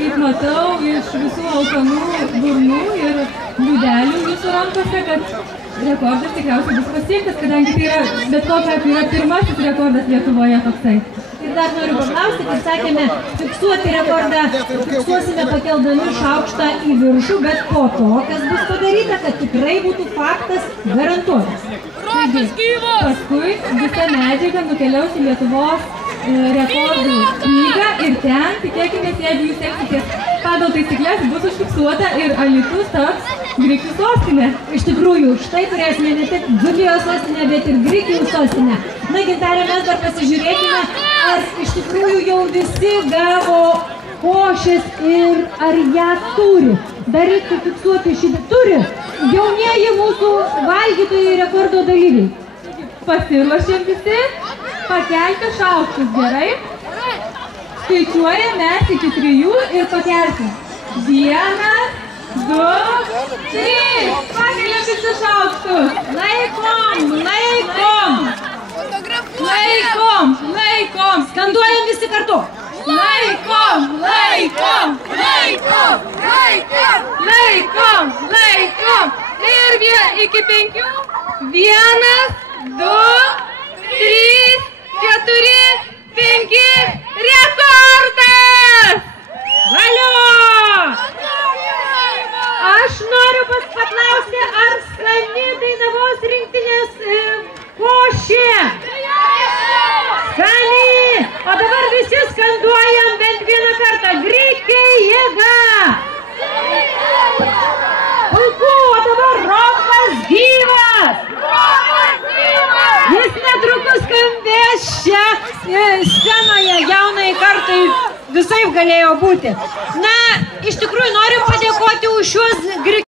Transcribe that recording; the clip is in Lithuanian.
kaip matau iš visų alkanų burnų ir liūdelių jūsų rankose, kad rekordas tikriausiai bus pasiektas, kadangi tai yra, bet kokia atveju yra pirmasis rekordas Lietuvoje toksai. Ir dar noriu paklausti, kaip sakėme, fiksuoti rekordą fiksuosime pakeldami šaukštą į viršų, bet po to, kas bus padaryta, kad tikrai būtų faktas garantuotas. Taigi, paskui visa medžiaga nukeliaus į Lietuvos rekordų knygą ir ten, tikėkime, jeigu jūs seksitės pagal taisyklės, bus užfiksuota ir Alytus taps Grikių sostinė. Iš tikrųjų, štai turėsime ne tik Dzūkijos sostinę, bet ir Grikių sostinę. Na, Gintarė, mes dar pasižiūrėkime, ar iš tikrųjų jau visi gavo košės ir ar ją turi. Dar reiktų fiksuoti šitą. Turi jaunieji mūsų valgytojai rekordo dalyviai. Pasiruošėm visi, pakelti šaukštus, gerai? Skaičiuojam mes iki 3 ir pakelsim. 1, 2, 3. Pakeliam visi šaukštus. Laikom, laikom. Laikom, laikom. Skanduojam visi kartu. Laikom, laikom, laikom, laikom, laikom, laikom. Ir iki 5. 1, 2, 3, 4, 5. Rekordas! Valio! Aš noriu paklausti, ar skani Dainavos rinktinės košė? Skani! O dabar visi skanduojam bent vieną kartą. Grikiai jėga! Puiku, o dabar rokas gyvas! Jis netrukus skambės čia scenoje jaunai kartai visaip galėjo būti. Na, iš tikrųjų norim padėkoti už šiuos